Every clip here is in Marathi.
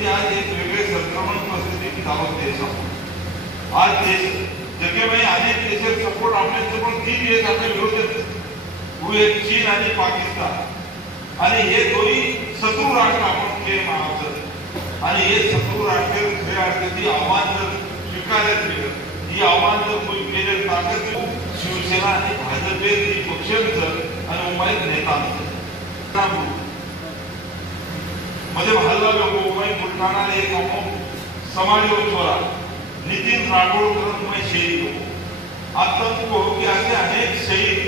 परिस्थिती आज एक वेगळे संक्रमण परिस्थिती धावत देशात. आज देश जगेमध्ये अनेक देशात सपोर्ट आपल्याचं पण तीन देश आपल्या विरोधात पुढे चीन आणि पाकिस्तान. आणि हे दोन्ही शत्रू राष्ट्र आपण खेळ मानावं आणि हे शत्रू राष्ट्र खेळ खऱ्या ती आव्हान जर स्वीकारत केलं ही आव्हान जर कोणी केलं ताकद शिवसेना आणि भाजप हे पक्षांचं आणि मुंबईत नेत्यांचं मध्ये हल्ला लोक मुंबई बुलढाणा एक समाज छोरा नितीन राठोडकर मैं शहीद हो आता तू की असे अनेक शहीद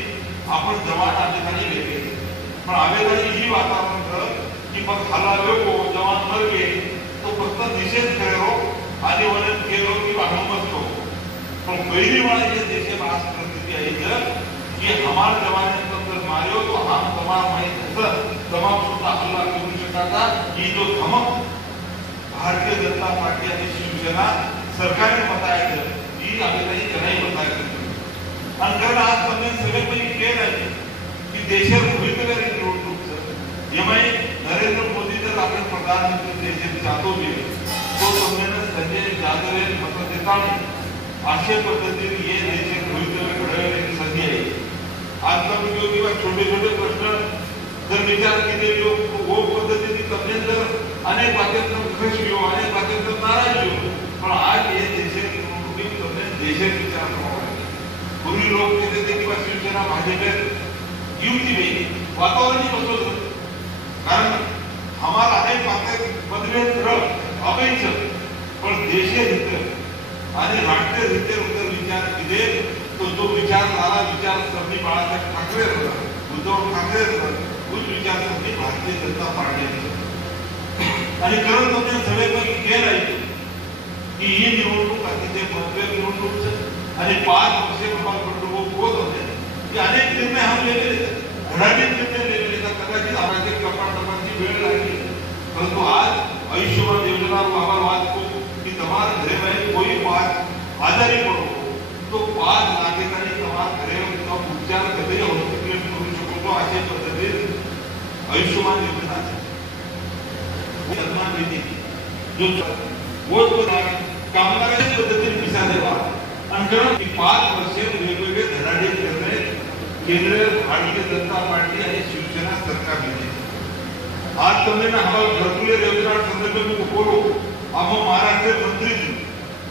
आपण जवान ठिकाणी गेले पण आवेदनी ही वातावरण कर की मग हल्ला लोको जवान मर गए तो फक्त निषेध करो आणि वनन केलो की वाढवत बसतो. पण पहिली वेळा जे देशे आज परिस्थिती आहे तर की हमार जवाने जर मार्यो तो हम तमाम माहीत की जो धमक भारतीय जनता पार्टी आणि शिवसेना सरकारने बतायचं ती आम्ही काही नाही बतायचं आणि कारण आज तुम्ही सगळ्यांपैकी केलं आहे की देशात होईल भवितव्य निवडणूक यामुळे नरेंद्र मोदी जर आपण प्रधानमंत्री देशात जातो गेले तो संमेलन संजय जाधव यांनी मत देता अशा पद्धतीने हे देशात भवितव्य घडवण्याची संधी आहे आज तुम्ही किंवा छोटे छोटे प्रश्न जर विचार केले लोक वो पद्धतीने तब्येत जर अनेक बाबतीत खुश हो अनेक बाबतीत नाराज हो पण आज हे देशात निवडणुकीत विचार पूर्वी लोक तिथे त्यांनी शिवसेना भाजप युती नाही वातावरण बसवलं कारण आम्हाला अनेक बाबतीत मतभेद रह अपेक्ष पण देशे हित आणि राष्ट्रीय हिते विचार दिले तो जो विचार झाला विचार सरणी बाळासाहेब ठाकरे होता उद्धव ठाकरे होता तोच विचार सरणी भारतीय जनता पार्टी आणि खरंच म्हणजे सगळेपैकी खेळ आहे की ही निवडणूक अतिशय महत्त्व आणि पाच वर्षे प्रमाणपत्र होत होते की अनेक निर्णय हम लेलेले धडाडीत निर्णय लेलेले कदाचित आम्हाला टपाटपाची वेळ लागली परंतु आज आयुष्यमान योजना आम्हाला वाचतो की तमार घरे में कोई पाच आजारी पडो तो पाच नागरिकांनी तमार घरे उपचार कधी हॉस्पिटल करू शकतो अशा पद्धतीने आयुष्यमान योजना सन्मान निधी जो वो कामगारांच्या पद्धतीने पिसा आणि कारण की पाच वर्षे वेगवेगळे धडाडे निर्णय केंद्र भारतीय जनता पार्टी आणि शिवसेना सरकार घेते आज तुम्ही ना हमारा घरकुले योजना संदर्भ में बोलो. हम महाराष्ट्र मंत्री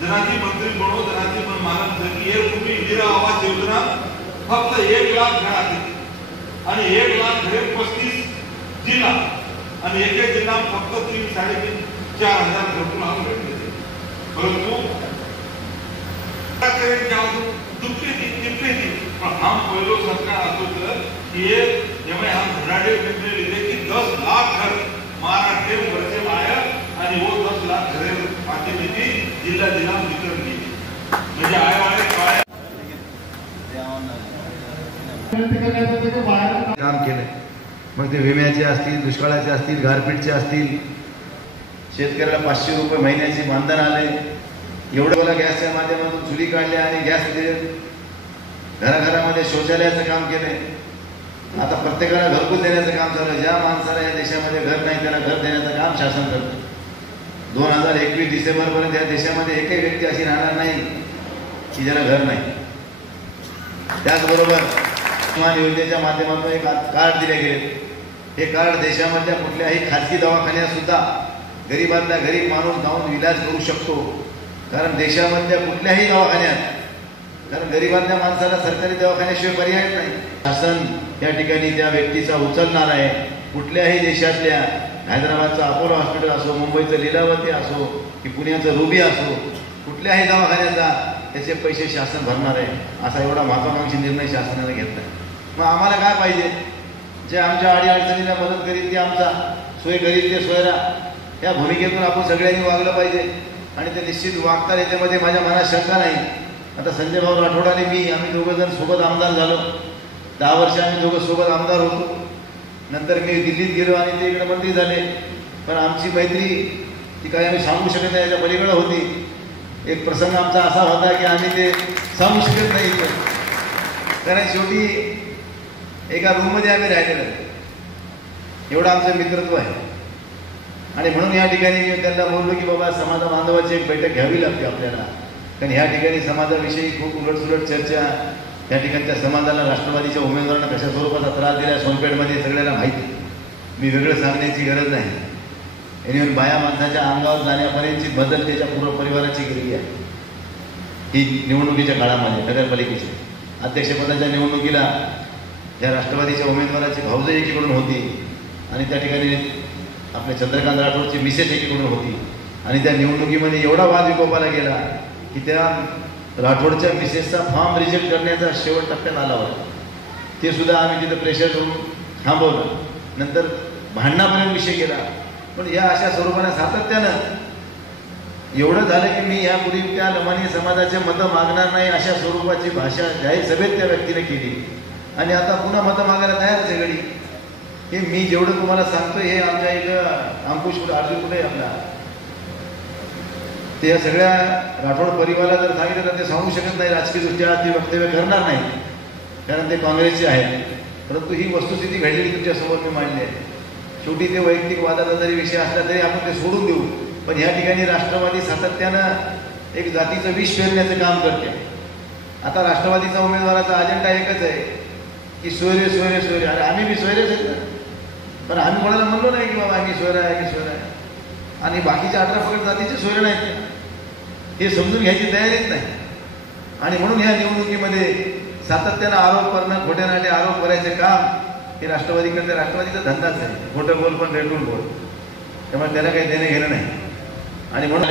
जनाची मंत्री बनो जनाची मन मानत की हे तुम्ही इंदिरा आवास योजना फक्त एक लाख घरात आणि एक लाख घरे पस्तीस जिल्हा आणि एका जिल्हा फक्त तीन साडेतीन चार हजार घरकुल हा भेटले. सरकार तर जेव्हा धडाडे निर्णय लिहिले की दस लाख घर महाराष्ट्र वर्षे आणि वो दस लाख घरे माध्यमेची जिल्हा जिल्हा वितरण केली म्हणजे आय काम केलंय. मग ते विम्याचे असतील दुष्काळाचे असतील गारपीटचे असतील शेतकऱ्याला पाचशे रुपये महिन्याचे मानधन आले एवढं मला गॅसच्या माध्यमातून चुली काढल्या आणि गॅस दिले घराघरामध्ये शौचालयाचं काम केलंय. आता प्रत्येकाला घरकुल देण्याचं काम चालू आहे. ज्या माणसाला या देशामध्ये घर नाही त्याला घर देण्याचं काम शासन करतं. दोन हजार एकवीस डिसेंबरपर्यंत या देशामध्ये एकही व्यक्ती अशी राहणार नाही की ज्याला घर नाही. त्याचबरोबर किमान योजनेच्या माध्यमातून एक कार्ड दिले गेले. हे कार्ड देशामधल्या कुठल्याही खाजगी दवाखान्यात सुद्धा गरीबातल्या गरीब माणूस जाऊन इलाज करू शकतो. कारण देशामधल्या कुठल्याही दवाखान्यात कारण गरीबातल्या माणसाला सरकारी दवाखान्याशिवाय पर्याय नाही. शासन या ठिकाणी त्या व्यक्तीचा उचलणार आहे. कुठल्याही देशातल्या हैदराबादचं अपोलो हॉस्पिटल असो मुंबईचं लीलावती असो की पुण्याचं रुबी असो कुठल्याही दवाखान्याचा त्याचे पैसे शासन भरणार आहे. असा एवढा महत्वाकांक्षी निर्णय शासनाने घेतला मग आम्हाला काय पाहिजे? जे आमच्या अडीअडचणीला मदत करीत ते आमचा सोय करीत ते सोयरा या भूमिकेतून आपण सगळ्यांनी वागलं पाहिजे. आणि ते निश्चित वागतात याच्यामध्ये माझ्या मनात शंका नाही. आता संजय भाऊ राठोडाने मी आम्ही दोघं जण सोबत आमदार झालो. दहा वर्ष आम्ही दोघं सोबत आमदार होतो. नंतर मी दिल्लीत गेलो आणि ते इकडे मंत्री झाले. पण आमची मैत्री ती काही आम्ही सांगू शकत नाही याच्या पलीकडं होती. एक प्रसंग आमचा असा होता की आम्ही ते सांगू शकत नाही कारण शेवटी एका रूममध्ये आम्ही राहिलेलो. एवढं आमचं मित्रत्व आहे. आणि म्हणून या ठिकाणी त्यांना बोललो की बाबा समाज बांधवाची एक बैठक घ्यावी लागते आपल्याला. कारण ह्या ठिकाणी समाजाविषयी खूप उलटसुलट चर्चा त्या ठिकाणच्या समाजाला राष्ट्रवादीच्या उमेदवारांना कशा स्वरूपाचा त्रास दिला सोनपेठमध्ये सगळ्यांना माहिती मी वेगळं सांगण्याची गरज नाही. एनिवन बाया माणसाच्या अंगावर जाण्यापर्यंतची बदल त्याच्या पूर्ण परिवाराची गेलेली आहे. ही निवडणुकीच्या काळामध्ये नगरपालिकेची. अध्यक्षपदाच्या निवडणुकीला या राष्ट्रवादीच्या उमेदवाराची भाऊजाई एकीकडून होती आणि त्या ठिकाणी आपल्या चंद्रकांत राठोडची मिसेस एकीकडून होती. आणि त्या निवडणुकीमध्ये एवढा वाद विकोपाला गेला की त्या राठोडच्या मिसेसचा फॉर्म रिजेक्ट करण्याचा शेवट टप्प्यात आला होता. ते सुद्धा आम्ही तिथं प्रेशर करून थांबवलं. नंतर भांडणापर्यंत विषय गेला. पण या अशा स्वरूपाने सातत्यानं एवढं झालं की मी यापूर्वी त्या लमानी समाजाचे मतं मागणार नाही अशा स्वरूपाची भाषा जाहीर सभेत त्या व्यक्तीने केली. आणि आता पुन्हा मतं मागायला तयार आहे हे मी जेवढं तुम्हाला सांगतो हे आमच्या इथं अंकुश कुठे अर्जुन कुठे आहे आपला? ते या सगळ्या राठोड परिवाराला जर सांगितलं तर ते सांगू शकत नाही राजकीय दृष्ट्या ते वक्तव्य करणार नाही कारण ते काँग्रेसचे आहेत. परंतु ही वस्तुस्थिती घडलेली तुमच्यासमोर मी मांडली आहे. शेवटी ते वैयक्तिक वादाचा जरी विषय असला तरी आपण ते सोडून देऊ. पण ह्या ठिकाणी राष्ट्रवादी सातत्यानं एक जातीचं विष पेरण्याचं काम करते. आता राष्ट्रवादीचा उमेदवाराचा अजेंडा एकच आहे की सोयरे सोयरे सोयरे. अरे आम्ही बी सोयरेच आहेत ना? पण आम्ही कोणाला म्हणलो नाही की बाबा आम्ही सोयरा आहे आम्ही सोयरा आहे. आणि बाकीच्या अठरा पगड जातीचे सोयरे नाहीत. हे समजून घ्यायची तयारीच नाही. आणि म्हणून ह्या निवडणुकीमध्ये सातत्यानं आरोप करणं खोट्या नाटे आरोप करायचे काम हे राष्ट्रवादीकडे राष्ट्रवादीचा धंदाच आहे. खोटं बोल पण रेटून बोल. त्यामुळे त्याला काही देणं घेणं नाही. आणि म्हणून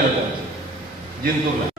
जिंतूरला.